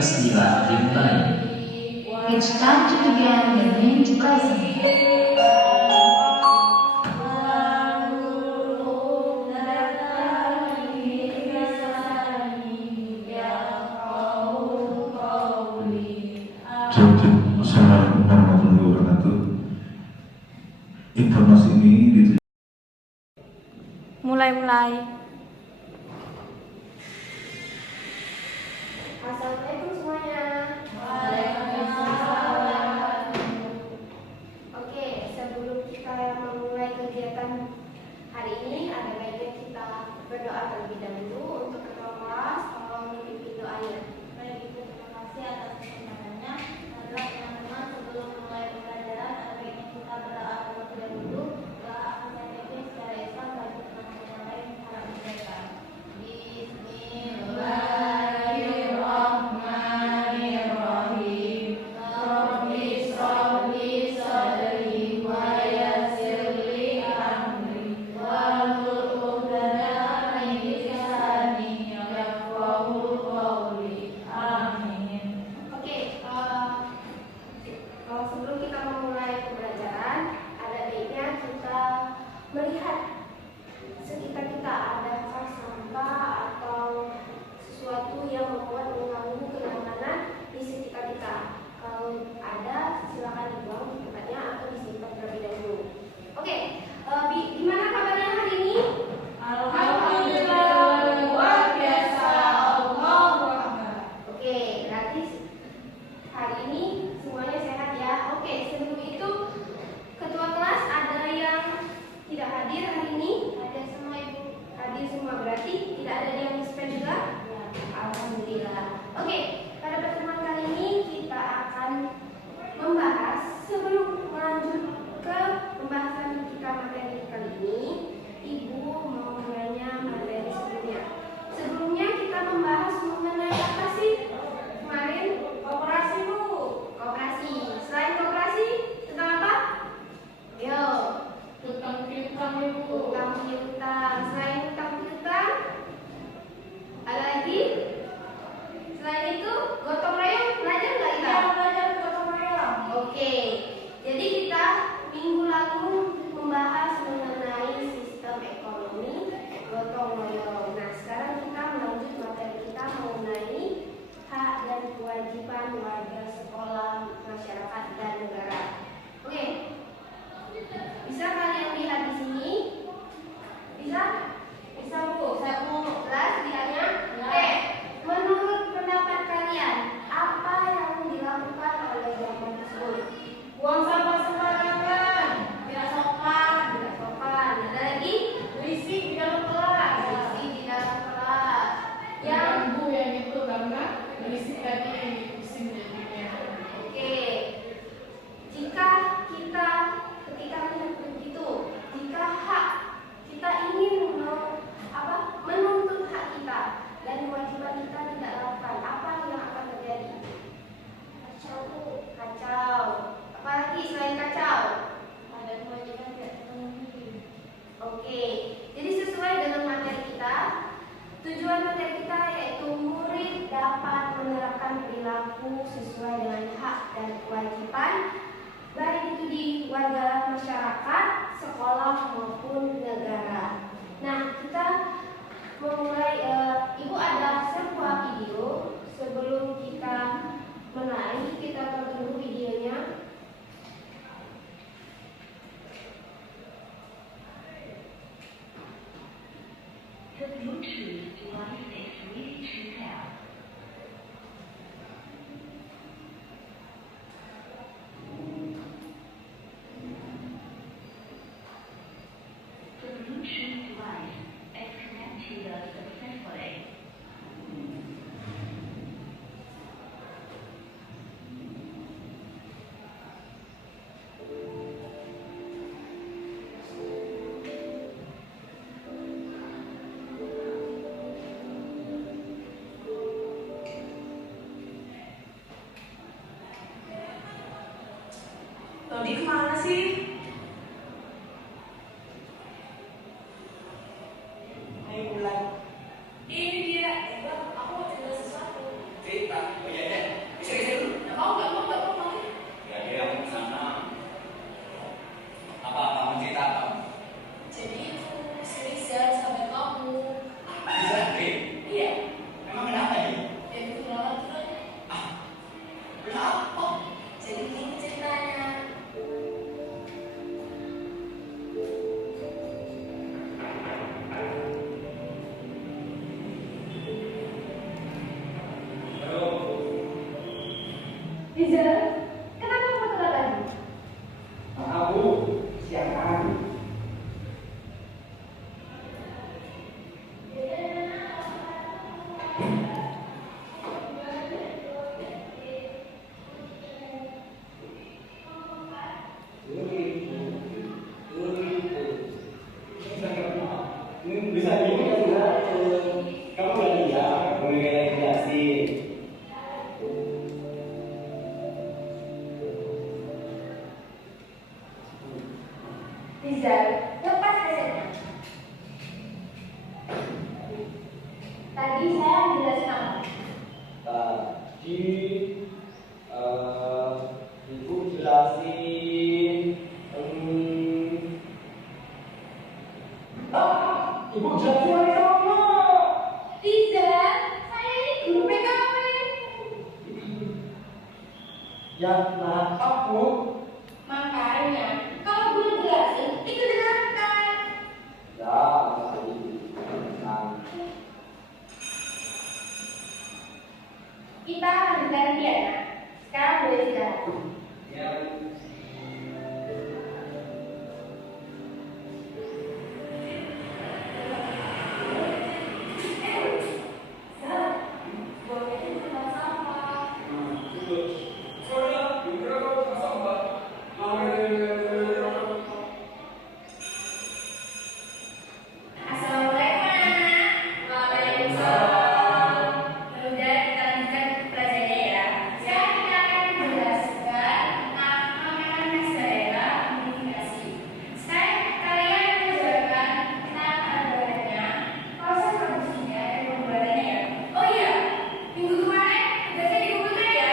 ke-9 dimulai. It's time to begin the main lesson. Assalamualaikum warahmatullahi wabarakatuh. Informasi ini Mulai. Assalamualaikum semuanya. Oke, sebelum kita memulai kegiatan hari ini, ada baiknya kita berdoa terlebih dahulu untuk ketua kelas. Tolong dipimpin doanya. Baik, Ibu, terima kasih atas kesempatannya. Adalah teman-teman, sebelum mulai pembelajaran, ada baiknya kita berdoa terlebih dahulu. Doa akan saya pimpin secara Islam bagi teman-teman yang lain harap mendengarkan. Bismillahirrahmanirrahim. Rabbi shrahli sadri wa yassirli amri wahlul 'uqdatam min lisani yafqahu qawli. Amin. Oke, kalau sebelum kita memulai pembelajaran, ada baiknya kita melihat sekitar kita, adakah sampah atau sesuatu yang membuat mengganggu kenyamanan di sekitar kita. Kalau ada, silakan dibuang di tempatnya atau disimpan terlebih dahulu. Oke, gimana kabarnya hari ini? Alhamdulillah, luar biasa. Allahu Akbar. Oke, berarti hari ini semuanya sehat ya. Oke, sebelum itu ketua kelas ada yang tidak hadir hari ini? Ada semua, Ibu. Hadir semua, berarti tidak ada yang suspend juga? Ya. Alhamdulillah. Oke, pada pertemuan kali ini kita akan membahas, sebelum lanjut ke pembahasan kita materi kali ini, Ibu mau mulainya materi sebelumnya. Sebelumnya kita membahas mengenai apa sih kemarin? Koperasi, Bu. Koperasi. Selain koperasi, tentang apa? Yo, Tutang piutang, Ibu. utang piutang. Selain utang piutang, ada lagi? Selain itu, gotong royong belajar nggak kita? Kita belajar gotong royong. Oke, jadi kita minggu lalu membahas mengenai sistem ekonomi gotong royong. Nah, sekarang kita melanjut materi kita mengenai hak dan kewajiban warga sekolah, masyarakat, dan negara. Oke, bisa kalian lihat di sini? Bisa? Bisa, Bu? Saya mau Jelas lihatnya? Oke, menurut pendapat kalian, apa yang dilakukan oleh zaman tersebut? buang sampah sembarangan, tidak sopan, Tidak sopan. Ada lagi? berisik di dalam kelas. Bersih di dalam kelas. Yang Ibu yang itu karena berisik tadi pusing jadinya. oke. Jika kita ketika melihat begitu, jika hak kita ingin menuntut hak kita dan kewajiban kita tidak lakukan, apa yang akan terjadi? Kacau. Apalagi selain kacau? Ada kewajiban tidak terpenuhi. Oke, jadi sesuai dengan materi kita, tujuan materi kita yaitu murid dapat menerapkan perilaku sesuai dengan hak dan kewajiban, baik itu di warga masyarakat, sekolah maupun negara. Nah, kita memulai. Ibu ada sebuah video. Sebelum kita mulai, kita tonton dulu videonya. The Bluetooth device is ready to pair. The Bluetooth device is connected successfully. Tadi kemana sih? Ayo mulai. Ini dia, aku mau cerita sesuatu. Cerita, oh iya deh. Rizal, kenapa kamu telat lagi? Aku siangan. Bisa gini kan enggak? Kamu nggak lihat mengenai jelasin. Rizal, lepas kasetnya. Tadi saya menjelaskan kamu. Tadi ibu jelasin. Ibu jelasin lagi sama. Rizal, saya ini guru PKW. Yang narap aku. Makanya, kalau guru jelasin, itu dengarkan. Ya, tadi. Kita lanjutkan dia. Sekarang boleh istirahat. Ya. Assalamualaikum anak-anak. Waalaikumsalam. Udah kita lanjutkan pelajarannya ya. Sekarang kita akan menjelaskan tentang pemahaman daerah komunikasi. Sekarang kalian menjelaskan tentang algoritmanya, proses produksinya dan pembuatannya ya. Oh iya, minggu kemarin tugasnya dikumpulkan ya.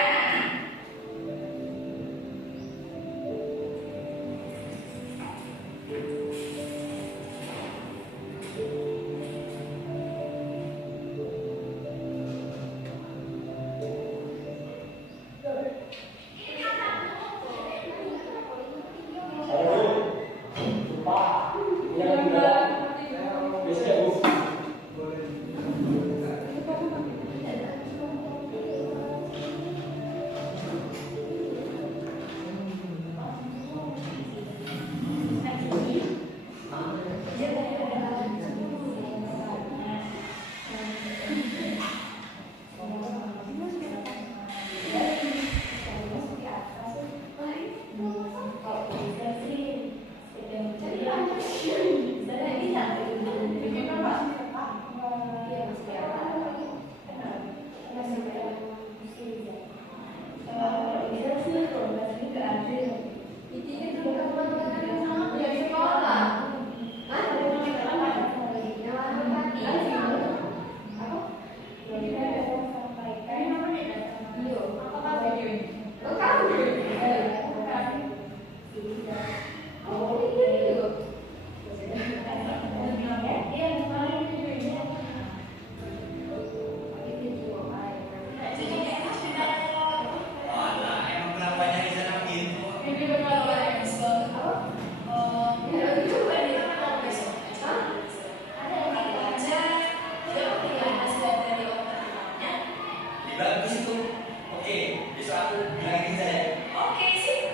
Bagus itu. Oke, besok aku bilangin saya. Oke sih.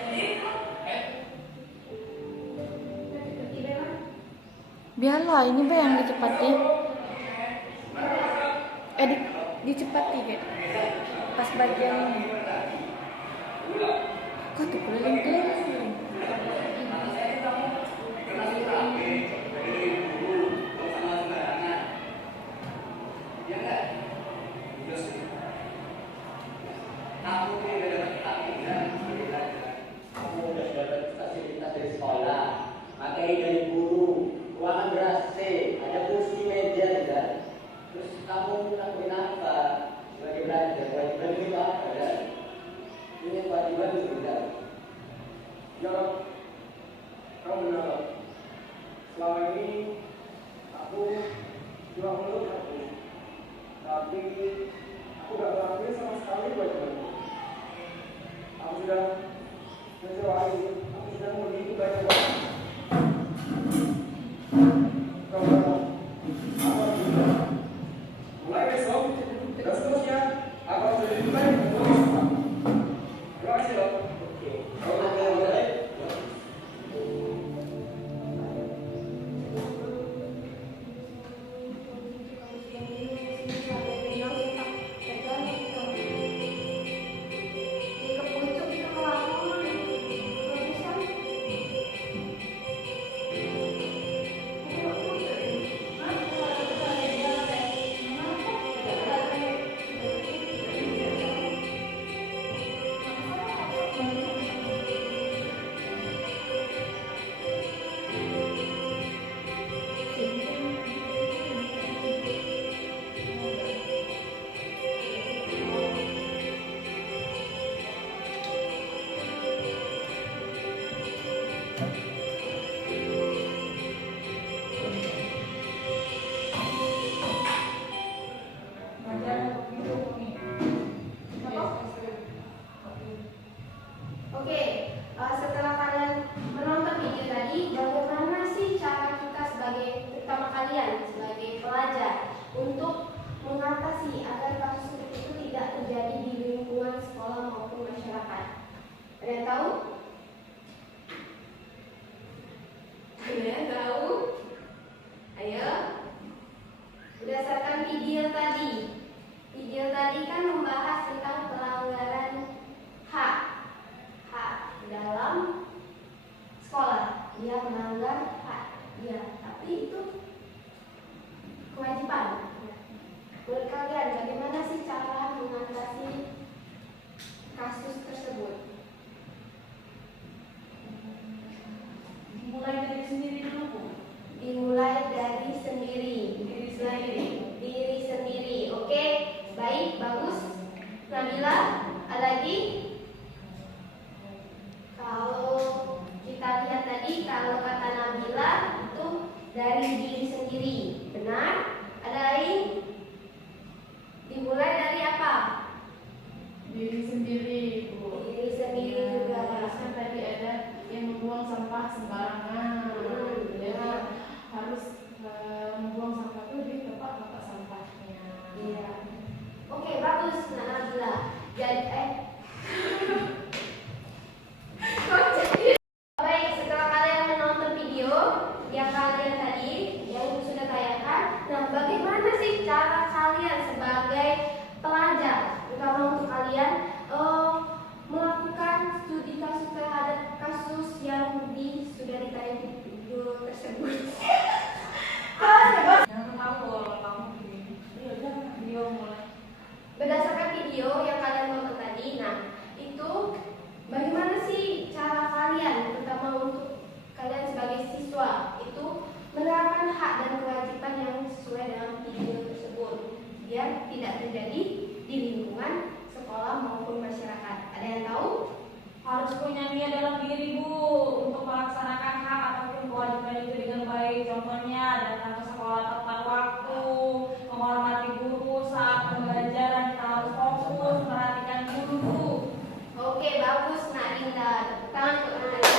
Jadi, Biarlah, ini Be yang dicepati. Dicepati Be. Pas bagian ini. Kok tuh keliling-keliling. Kamu udah dapat fasilitas dari sekolah, materi dari guru, ruangan ber-AC, ada kursi meja juga. Terus kamu lakuin apa sebagai belajar? Kewajiban itu apa kan? Ini kewajiban itu benar. Ya, kamu benar. Selama ini aku cuma menurut aku, tapi aku gak melakukan sama sekali kewajibanku. Aku sudah mencewai, aku sudah begitu banyak waktu. Kalau aku harus mulai besok dan seterusnya, aku harus lebih baik untuk mengantisipasi agar kasus seperti itu tidak terjadi di lingkungan sekolah maupun masyarakat? Ada yang tahu? Ada yang tahu? Ayo. Berdasarkan video tadi kan membahas tentang pelanggaran hak dalam sekolah. Dia melanggar hak dia, tapi itu kewajiban. Menurut kalian bagaimana sih cara mengatasi kasus tersebut? Dimulai dari sendiri dulu, Bu. Dimulai dari diri sendiri. Oke, baik, bagus. Nabila, ada lagi? Kalau kita lihat tadi, kalau kata Nabila itu dari diri sendiri, benar? Ada lain? Dimulai dari apa? Diri sendiri, Bu. Diri sendiri juga. Kan tadi ada yang membuang sampah sembarangan. Jadi harus membuang sampah itu di tempat sampahnya. Iya. Oke, bagus, Nabila. Jadi baik, setelah kalian menonton video yang kalian tadi yang sudah tayangkan, nah bagaimana sih cara kalian sebagai pelajar, terutama untuk kalian melakukan studi kasus terhadap kasus yang sudah ditayang di video tersebut? Jangan tahu kalau kamu begini. Iya, jangan video mulai. Berdasarkan video yang kalian tonton tadi, nah itu bagaimana sih cara kalian, terutama untuk kalian sebagai siswa, itu menerapkan hak dan kewajiban yang sesuai dengan video tersebut, biar tidak terjadi di lingkungan sekolah maupun masyarakat. Ada yang tahu? Harus punya niat dalam diri, Bu, untuk melaksanakan hak ataupun kewajiban itu dengan baik. Contohnya datang ke sekolah tepat waktu, menghormati guru saat pembelajaran, kita harus fokus perhatikan guru, Bu. Oke, bagus, Nak Rinda. Tepuk tangan untuk Nak Rinda.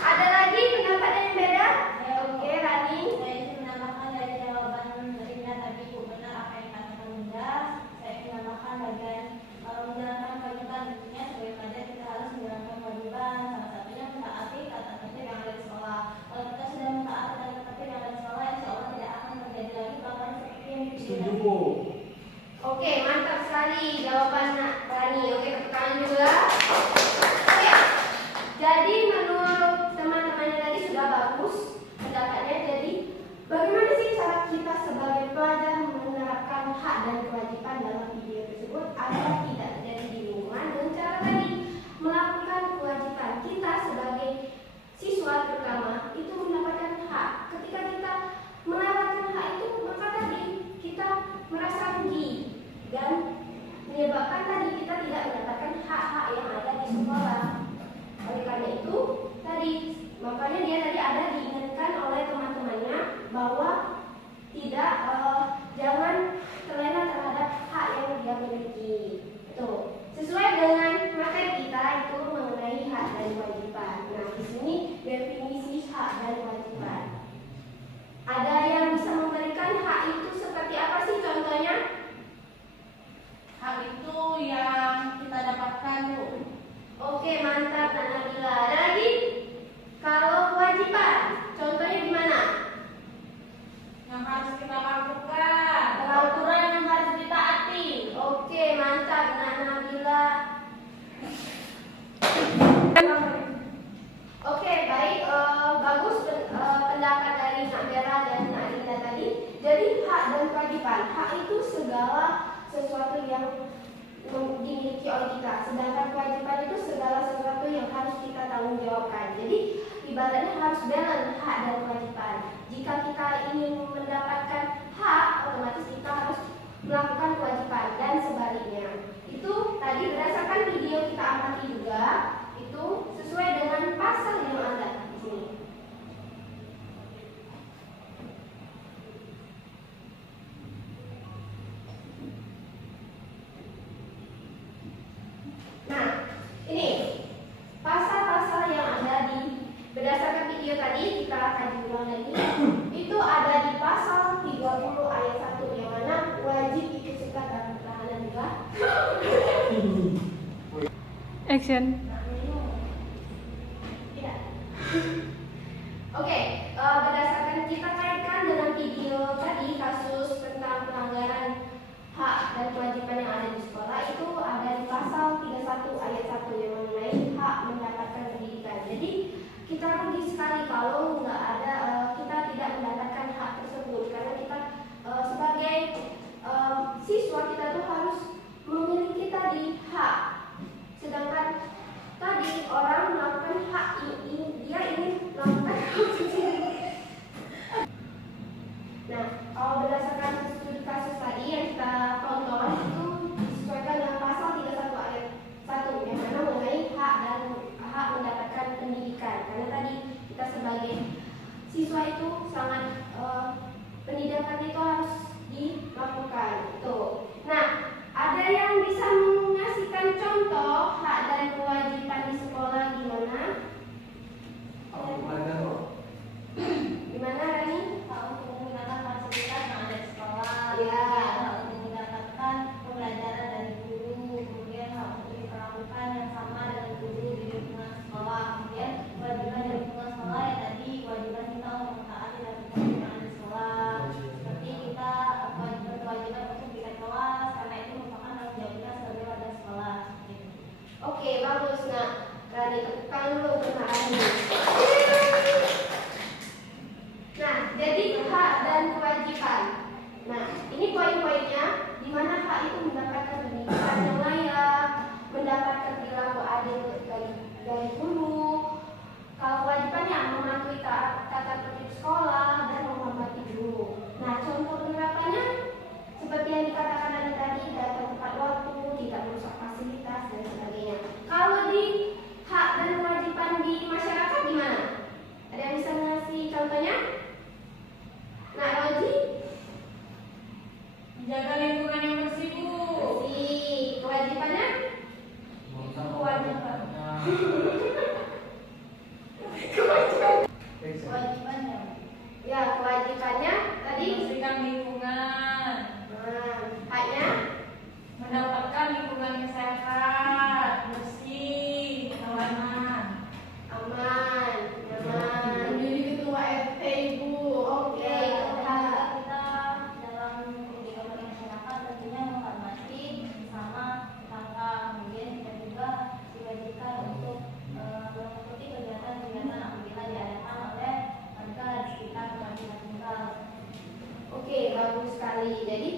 Ada lagi pendapat yang beda? Oke, Rani. Saya ingin menambahkan dari jawaban Rina tadi, Bu, benar apa yang katakan Bunda. Saya ingin menambahkan bagian menjalankan kewajiban, tentunya sebagai pelajar kita harus menjalankan kewajiban, salah satunya mentaati tata tertib yang ada di sekolah. Kalau kita sudah mentaati tata tertib yang ada di sekolah, insya Allah tidak akan terjadi lagi pelanggaran seperti yang di video. Oke, mantap sekali jawaban Nak Rani. Oke, tepuk tangan juga. Oke, jadi menurut teman-temannya tadi sudah bagus pendapatnya. Jadi bagaimana sih cara kita sebagai pelajar menerapkan hak dan kewajiban dalam video tersebut agar tidak terjadi di lingkungan, dengan cara tadi melakukan kewajiban kita sebagai siswa terutama itu mendapatkan hak. Ketika kita melewatkan hak itu, maka tadi kita merasa rugi dan menyebabkan tadi kita tidak mendapatkan hak-hak yang ada di sekolah. Oleh karena itu tadi, makanya dia tadi ada diingatkan oleh teman-temannya bahwa tidak jangan terlena terhadap hak yang dia miliki. Itu sesuai dengan materi kita itu mengenai hak dan kewajiban. Nah, di sini definisi hak dan kewajiban. Ada yang bisa memberikan hak itu seperti apa sih contohnya? Hak itu yang kita dapatkan, Bu. Oke, mantap Nak Nabila. Ada lagi? Kalau kewajiban, contohnya gimana? Yang harus kita lakukan, Peraturan yang harus ditaati. Oke, mantap Nak Nabila. Oke, baik, bagus pendapat dari Nak Vera dan Nak Rinda tadi. Jadi hak dan kewajiban, hak itu segala sesuatu yang dimiliki oleh kita, sedangkan kewajiban itu segala sesuatu yang harus kita tanggung jawabkan. Jadi ibaratnya harus balance hak dan kewajiban. Jika kita ingin mendapatkan hak, otomatis kita harus melakukan kewajiban dan sebaliknya. Itu tadi berdasarkan video kita amati juga, itu sesuai dengan pasal yang ada di sini. Nah, ini pasal-pasal yang ada di berdasarkan video tadi kita kaji ulang lagi. Itu ada di pasal 30 ayat 1 suka dalam pertahanan juga. Action. Tidak. Oke, berdasarkan kita kaitkan dengan video tadi kasus tentang pelanggaran hak dan kewajiban yang ada di sekolah itu ada di pasal 31 ayat 1 yang mengenai hak mendapatkan pendidikan. Jadi kita rugi sekali kalau nggak ada kita tidak mendapatkan hak tersebut karena kita sebagai siswa kita tuh harus memiliki tadi hak. Sedangkan tadi orang melakukan hak ini dia ingin melakukan nah, kalau berdasarkan studi kasus tadi yang kita tonton itu disesuaikan dengan pasal 31 ayat 1 yang mana mengenai hak dan hak mendapatkan pendidikan. Karena tadi kita sebagai siswa itu sangat pendidikan itu harus dilakukan. Tuh. Nah, ada yang bisa mengasihkan contoh hak dan kewajiban di sekolah gimana? Gimana Rani? Hak untuk menggunakan fasilitas yang ada di sekolah, Ya. kemudian hak untuk mendapatkan pembelajaran dari guru, kemudian hak untuk diperlakukan yang sama dengan guru di lingkungan sekolah, kemudian kewajiban dari lingkungan sekolah ya tadi kewajiban kita untuk mentaati dan kewajiban yang ada di sekolah, seperti kita kewajiban untuk piket kelas karena itu merupakan tanggung jawab kita sebagai warga sekolah. Oke, bagus. Nah, Rani tepukan dulu untuk Rani. Nah, jadi hak dan kewajiban. Nah, ini poin-poinnya di mana hak itu mendapatkan pendidikan yang layak, mendapatkan perilaku adil dari guru. Kalau kewajibannya mematuhi tata tertib sekolah dan menghormati guru. Nah, contoh penerapannya seperti yang dikatakan ada tadi, datang tepat waktu, tidak merusak fasilitas dan sebagainya. Kalau di hak dan kewajiban di masyarakat gimana? Ada yang bisa ngasih contohnya? Nah, Roji? Jaga lingkungan yang bersih, Bu. Bersih. Kewajibannya? Kewajibannya Ya, kewajibannya tadi. Bersihkan lingkungan. Nah, haknya? Mendapatkan lingkungan yang sehat, bersih, aman. Aman, nyaman. Menjadi ketua RT, Ibu. Oke, hak. kita dalam kehidupan masyarakat tentunya menghormati bersama tetangga, kemudian kita juga diwajibkan untuk mengikuti kegiatan-kegiatan apabila diadakan oleh warga di sekitar tempat kita tinggal. Oke, bagus sekali. Jadi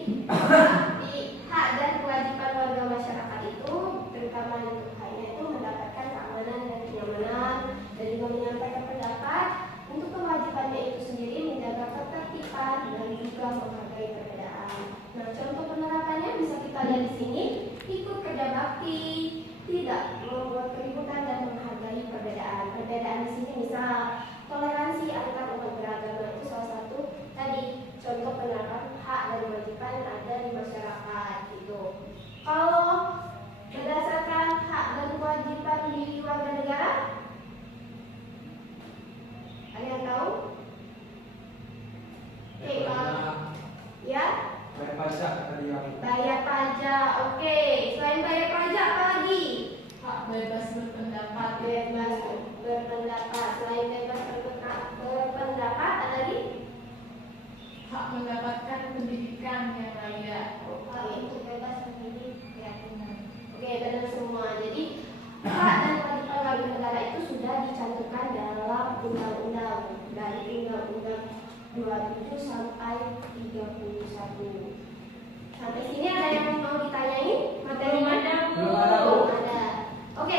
di hak dan kewajiban warga masyarakat itu, terutama untuk haknya itu mendapatkan keamanan dan kenyamanan, dan juga menyampaikan pendapat. Untuk kewajibannya itu sendiri menjaga ketertiban dan juga menghargai perbedaan. Nah, contoh penerapannya bisa kita lihat di sini. Ikut kerja bakti, tidak membuat keributan dan menghargai perbedaan. Perbedaan di sini misal toleransi antar umat beragama itu salah satu tadi contoh penerapan hak dan kewajiban yang ada di masyarakat gitu. Kalau berdasarkan hak dan kewajiban di warga negara, ada yang tahu? Oke, ya, Bayar pajak tadi yang bayar pajak. Oke, selain bayar pajak apa lagi? Hak bebas berpendapat. Bebas berpendapat. Selain bebas berpendapat, ada lagi? Hak mendapatkan pendidikan yang layak. Hak untuk bebas memilih keyakinan. Oke, benar semua. Jadi hak dan kewajiban warga negara itu sudah dicantumkan dalam undang-undang dari undang-undang 27 sampai 31. Sampai sini ada yang mau ditanyain materinya? Belum ada, Bu. Belum ada, Bu. Belum ada. Oke,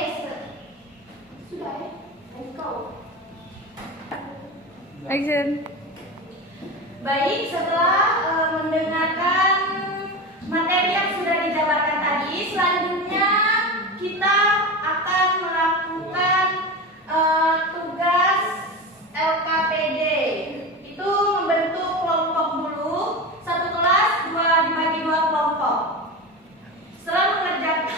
sudah ya. Let's go. Action. Baik, setelah mendengarkan materi yang sudah dijabarkan tadi, selanjutnya kita akan melakukan tugas LKPD. Itu membentuk kelompok dulu, satu kelas dibagi dua kelompok. Setelah mengerjakan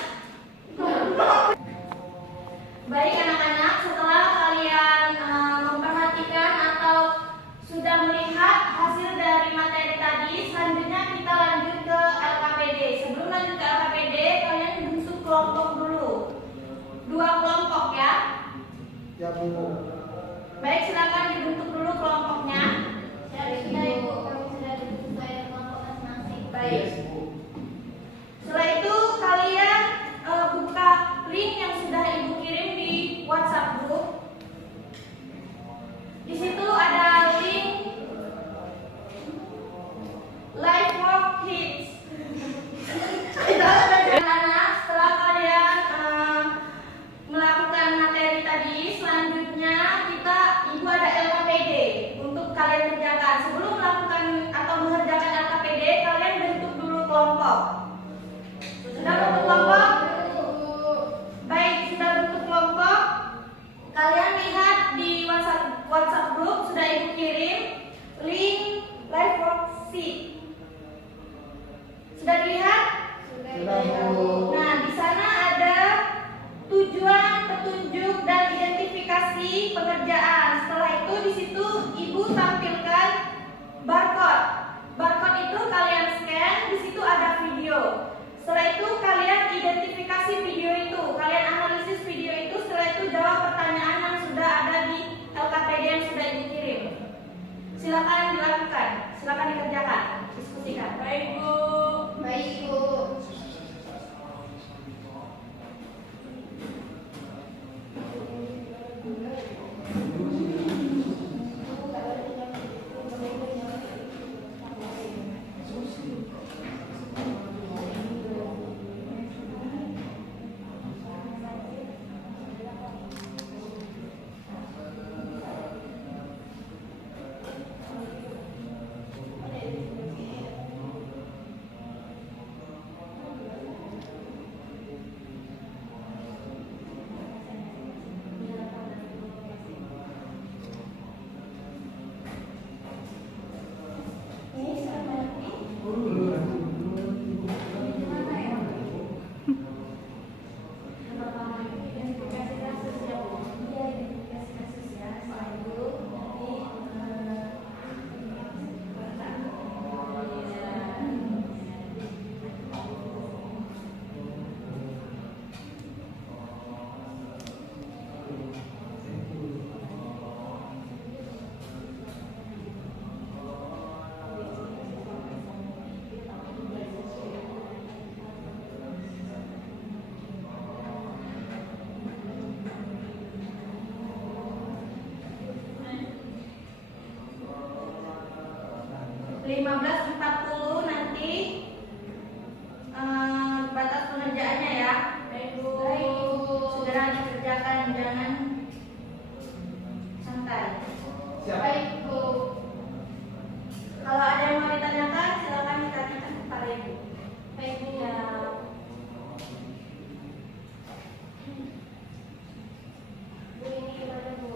baik anak-anak, setelah kalian memperhatikan atau sudah melihat hasil dari materi tadi, selanjutnya kita lanjut ke LKPD. Baik, silakan dibentuk dulu kelompoknya. Sudah Ibu, kami sudah sesuai dengan kelompok masing-masing. Baik. Setelah itu kalian buka link yang sudah Ibu kirim di WhatsApp group. Di situ ada link Life Work Kids. Anak-anak, setelah kalian melakukan materi tadi, selanjutnya Ibu ada LKPD untuk kalian kerjakan. Sebelum melakukan atau mengerjakan LKPD, kalian bentuk dulu kelompok. Sudah bentuk kelompok? Baik, sudah bentuk kelompok. Kalian lihat di WhatsApp group sudah Ibu kirim link live worksheet. Sudah dilihat? Nah, di sana ada tujuan, petunjuk, dan identifikasi pengerjaan. Setelah itu di situ Ibu tampilkan barcode. Barcode itu kalian scan, di situ ada video. Setelah itu kalian identifikasi video itu, kalian analisis video itu. Setelah itu jawab pertanyaan yang sudah ada di LKPD yang sudah Ibu kirim. Silakan dilakukan, silakan dikerjakan, diskusikan. Baik Bu. Baik Bu. nanti batas pengerjaannya ya. Baik Bu. Segera dikerjakan, jangan santai. Siap. Baik Bu. Kalau ada yang mau ditanyakan, silakan ditanyakan kepada Ibu. Baik Bu. Ya. Bu, ini gimana Bu?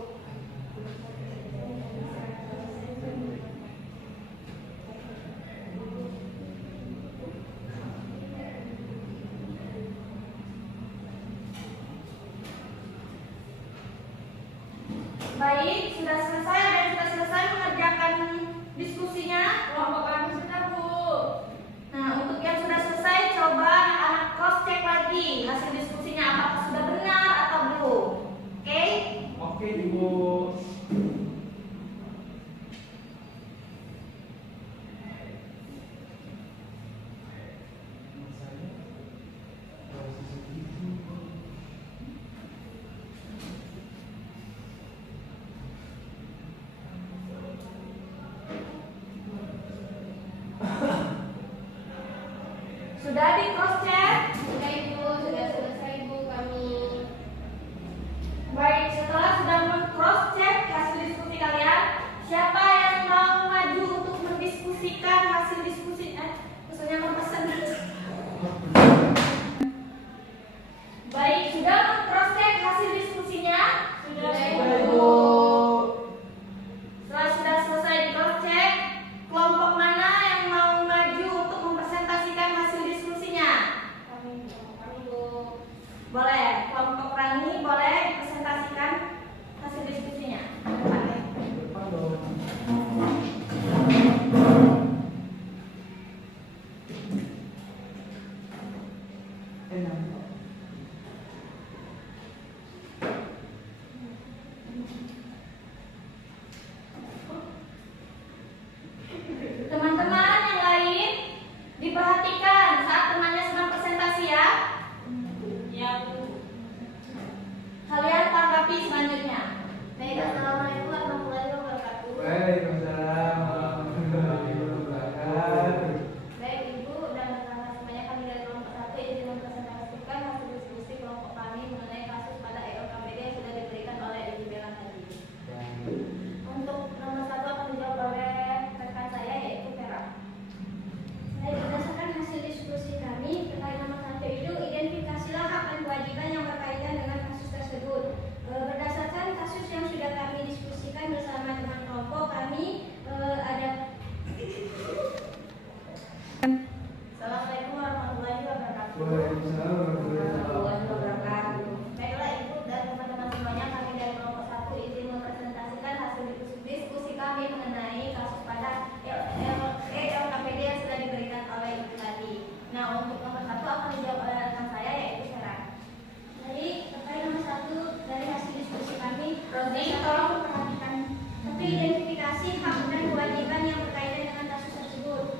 informasi hak dan kewajiban yang berkaitan dengan kasus tersebut.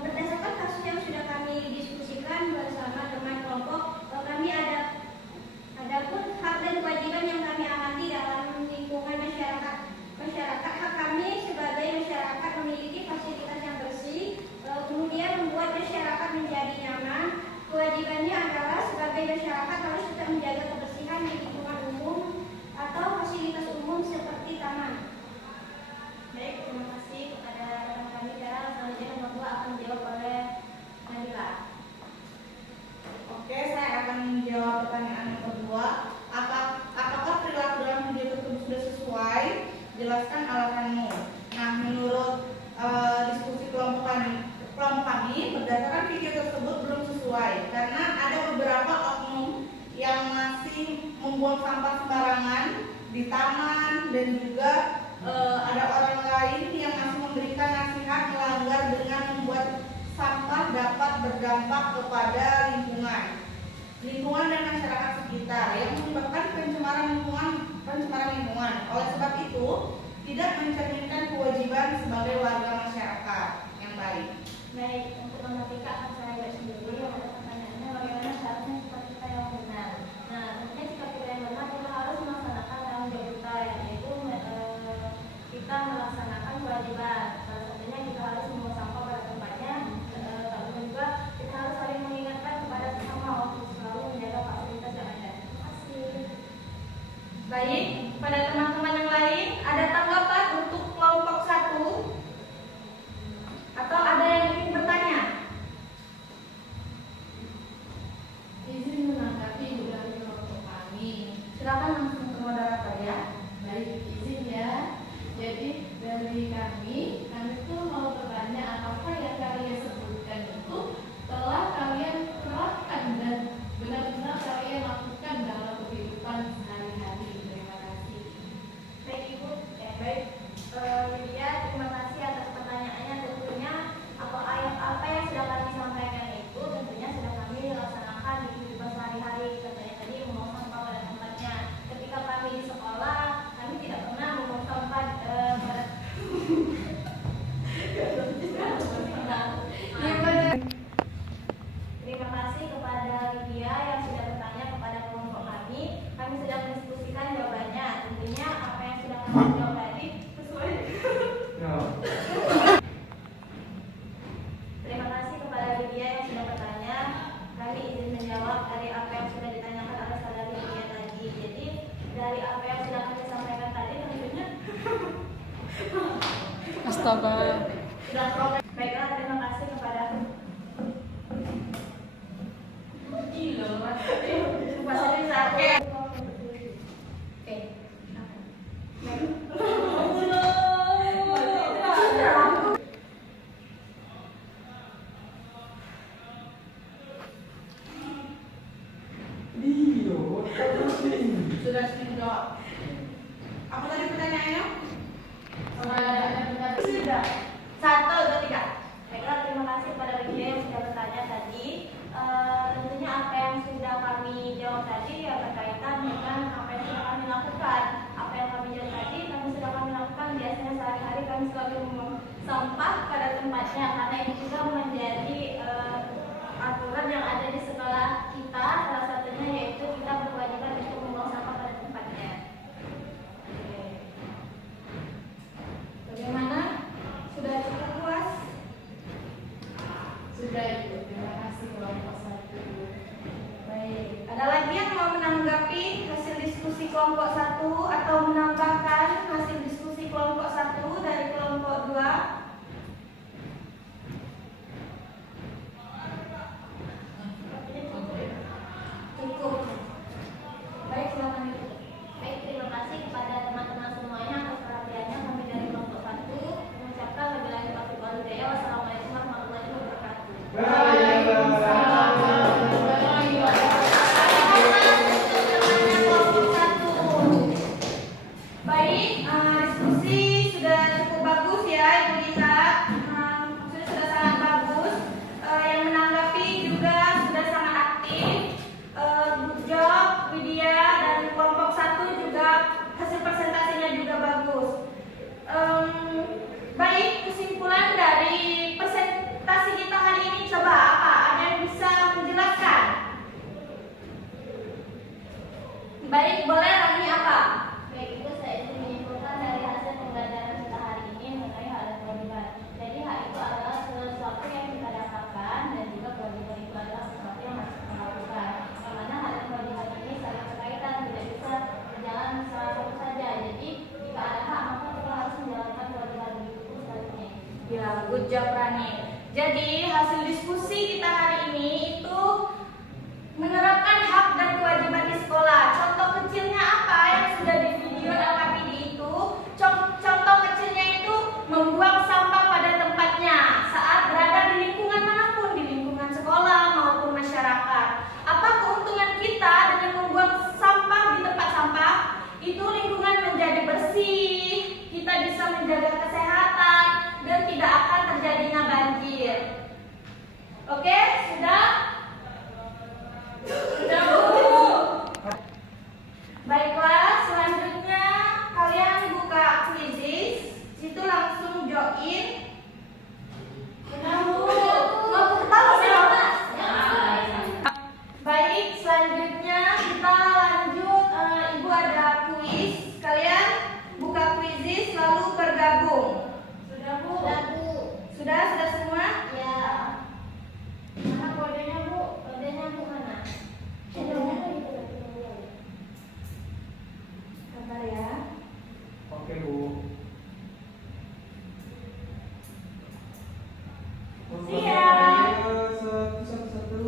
Berdasarkan kasus yang sudah kami diskusikan bersama teman kelompok, kami adapun hak dan kewajiban yang kami amati dalam lingkungan masyarakat. Hak kami sebagai masyarakat memiliki fasilitas yang bersih, kemudian membuat masyarakat menjadi nyaman. Kewajibannya adalah sebagai masyarakat harus tetap menjaga kebersihan di lingkungan umum atau fasilitas umum seperti taman. Baik, terima kasih kepada rekan kami. Selanjutnya nomor 2 akan dijawab oleh Nabila. Oke, saya akan menjawab pertanyaan yang kedua. Apakah perilaku dalam video tersebut sudah sesuai? Jelaskan alasanmu. Nah, menurut diskusi kelompok kami, berdasarkan video tersebut belum sesuai karena ada beberapa oknum yang masih membuang sampah sembarangan di taman dan juga ada orang lain yang masih memberikan nasihat melanggar dengan membuat sampah dapat berdampak kepada lingkungan dan masyarakat sekitar yang menyebabkan pencemaran lingkungan. Oleh sebab itu, tidak mencerminkan kewajiban sebagai warga masyarakat yang baik. Baik, untuk nomor 3 akan saya buat sendiri. Yang ada pertanyaannya, bagaimana seharusnya sikap kita yang benar? Nah, tentunya sikap kita yang benar kita harus melaksanakan tanggung jawab kita, yaitu kita melaksanakan kewajiban. Salah satunya kita harus membuang sampah pada tempatnya. Kemudian juga kita harus saling mengingatkan kepada sesama untuk selalu menjaga fasilitas yang ada. Terima kasih. Baik, pada teman-teman yang lain ada tanggapan untuk kelompok 1 atau ada yang ingin bertanya? Izin menanggapi dari kelompok kami. Silakan langsung ke moderator ya. Baik, izin ya. Jadi dari kami tuh mau bertanya apakah yang kalian sebutkan itu telah kalian terapkan dan benar-benar kalian lakukan dalam kehidupan sehari-hari. Terima kasih. Baik Ibu, Lydia, terima kasih atas pertanyaannya. Tentunya apa yang sudah kami sampaikan itu tentunya sudah kami laksanakan di kehidupan sehari-hari. Contohnya tadi membuang sampah pada tempatnya. Ketika kami di sekolah, kami tidak pernah membuang sampah pada Terima kasih kepada Lydia yang sudah bertanya kepada kelompok kami. Kami sedang mendiskusikan jawabannya. Tentunya apa yang sudah kami jawab tadi sesuai. Terima kasih kepada Lydia yang sudah bertanya. Kami izin menjawab dari apa yang sudah ditanyakan oleh saudari Lydia tadi. Jadi dari apa yang sudah kami sampaikan tadi tentunya. Astaga. Baiklah, terima kasih kepada Sudah dijawab. Apa tadi pertanyaannya? Sudah. 1, 2, 3. Baiklah, terima kasih kepada Lydia yang sudah bertanya tadi. Tentunya apa yang sudah kami jawab tadi ya berkaitan dengan apa yang sudah kami lakukan. Apa yang kami jawab tadi kami sudah kami lakukan. Biasanya sehari-hari kami selalu membuang sampah pada tempatnya karena ini juga menjadi aturan yang ada di sekolah kita. Salah satunya yaitu kita berkewajiban untuk membuang sampah pada tempatnya. Bagaimana? Sudah cukup puas? Sudah Ibu, terima kasih kelompok 1. Baik. Ada lagi yang mau menanggapi hasil diskusi kelompok 1 atau menambahkan hasil diskusi kelompok 1 dari kelompok 2? Cukup. Baik, silakan Ibu. Baik, terima kasih kepada teman-teman semuanya atas perhatiannya. Kami dari kelompok 1 mengucapkan wabillahi taufiq wal hidayah. Wassalamualaikum warahmatullahi wabarakatuh. Baik, Baik, kesimpulan dari presentasi kita hari ini coba apa? Ada yang bisa menjelaskan? Baik, boleh Rani apa? Baik, itu saya ingin menyimpulkan dari hasil pembelajaran kita hari ini mengenai hak dan kewajiban. Jadi hak itu adalah sesuatu yang kita dapatkan dan juga kewajiban itu adalah sesuatu yang harus kita lakukan. Yang mana hak dan kewajiban ini saling berkaitan, tidak bisa berjalan salah satu saja. Jadi jika ada hak maka kita harus menjalankan kewajiban itu sebaliknya. Ya, good job Rani. Jadi hasil diskusi kita hari ini itu menerapkan hak dan kewajiban di sekolah. Contoh kecilnya apa yang sudah di video dalam video itu? Contoh kecilnya itu membuang sampah pada tempatnya saat berada di lingkungan manapun, di lingkungan sekolah maupun masyarakat. Apa keuntungan kita dengan membuang sampah di tempat sampah? Itu lingkungan menjadi bersih, kita bisa menjaga kesehatan dan tidak akan terjadinya banjir. Oke, sudah? Sudah, Bu. Baiklah, selanjutnya kalian buka quizzes, situ langsung join. Sudah, Bu. Mau tahu siapa? Baik, selanjutnya kita lanjut. Ibu ada kuis. Kalian buka quizzes lalu bergabung. Sudah, Bu? Sudah semua? Ya. Mana kodenya, Bu? Kodenya Bu mana? Sabar ya. Oke, Bu. Siap. Satu.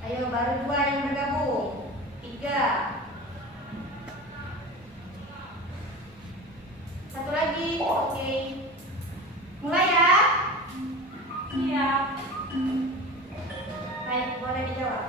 Ayo, baru 2 yang bergabung. 3. Satu lagi. Oke. Mulai ya. Siap. Baik, boleh dijawab.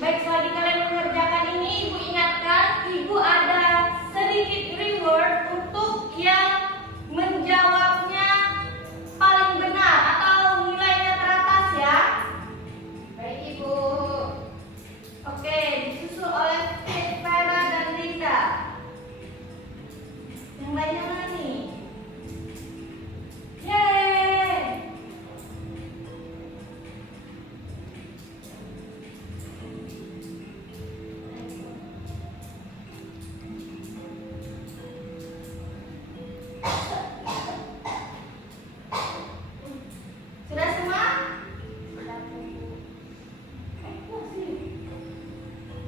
Baik, selagi kalian mengerjakan ini, Ibu ingatkan, Ibu ada sedikit reward untuk yang menjawabnya paling benar atau nilainya teratas ya. Baik, Ibu. Oke, disusul oleh Vera dan Linda. Yang lainnya mana nih? Yeay! Sudah semua?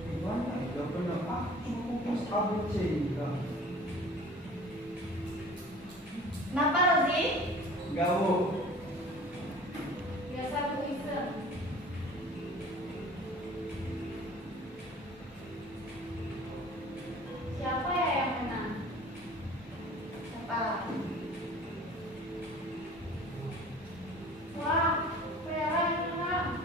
Gimana? Gak pernah aku pas ABC enggak. Kenapa Rozi? Enggak, Bu. Biasa Bu iseng. Siapa ya yang menang? Siapa? Wah, Vera yang menang.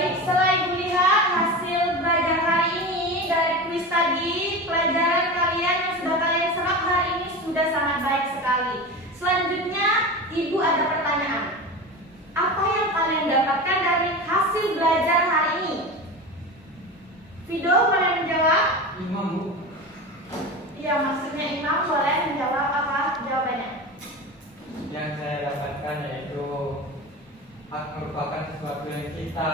Baik, setelah Ibu lihat hasil belajar hari ini dari kuis tadi, pelajaran kalian yang sudah kalian serap hari ini sudah sangat baik sekali. Selanjutnya, Ibu ada pertanyaan. Apa yang kalian dapatkan dari hasil belajar hari ini? Fido boleh menjawab? Imam, Bu. Iya, maksudnya Imam boleh menjawab apa jawabannya? Yang saya dapatkan yaitu hak merupakan sesuatu yang kita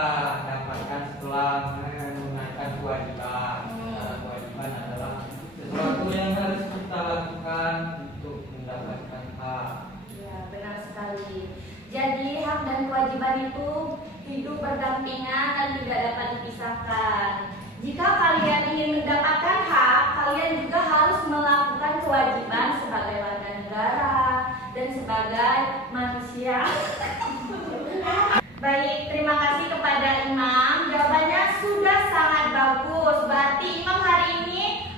dapatkan setelah menunaikan kewajiban. Kewajiban adalah sesuatu yang harus kita lakukan untuk mendapatkan hak. Ya, benar sekali. Jadi hak dan kewajiban itu hidup berdampingan dan tidak dapat dipisahkan. Jika kalian ingin mendapatkan hak, kalian juga harus melakukan kewajiban sebagai warga negara dan sebagai manusia. Baik, terima kasih kepada Imam. Jawabannya sudah sangat bagus. Berarti Imam hari ini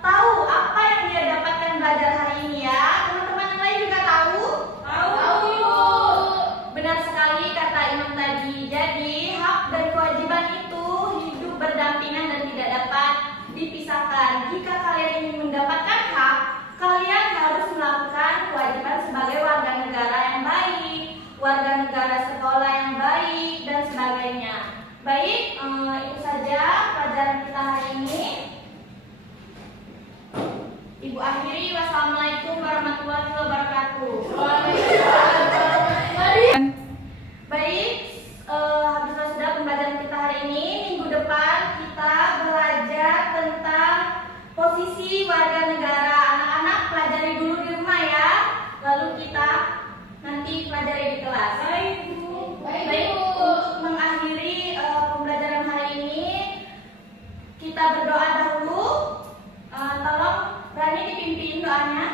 tahu apa yang dia dapatkan belajar hari ini ya. Teman-teman yang lain juga tahu? Tahu, Ibu. Benar sekali kata Imam tadi. Jadi hak dan kewajiban itu hidup berdampingan dan tidak dapat dipisahkan. Jika kalian ingin mendapatkan hak, kalian harus melakukan kewajiban sebagai warga negara yang baik, warga negara sekolah yang baik, dan sebagainya. Baik, itu saja pelajaran kita hari ini. Ibu akhiri, wassalamualaikum warahmatullahi wabarakatuh. Baik, habislah sudah pembelajaran kita hari ini. Minggu depan kita belajar tentang posisi warga negara. Anak-anak pelajari dulu di rumah ya. Lalu kita nanti pelajari di kelas. Baik, Bu. Baik, untuk mengakhiri pembelajaran hari ini, kita berdoa dahulu. Tolong Rani dipimpin doanya.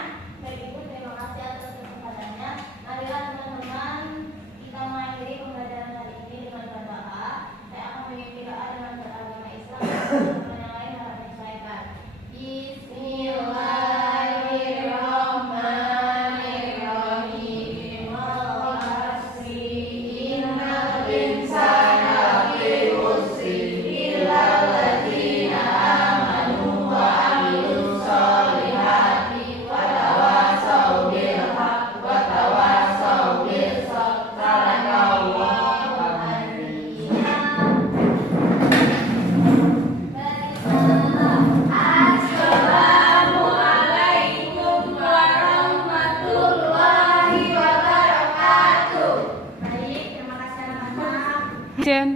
Baik Ibu, terima kasih atas kesempatannya. Marilah teman-teman kita mengakhiri pembelajaran hari ini dengan berdoa. Saya akan memimpin doa dengan beragama Islam dan teman-teman yang lain harap menyesuaikan. Bismillahirrahmanirrahim. Wal asri innal insana lafi khusr illa alladziina amanu wa amilus solihati wa tawassaw bil haqq wa tawassaw bis sabr. Sadaqallahu al-azim. Assalamualaikum warahmatullahi wabarakatuh. Baik, terima kasih anak-anak. Jen.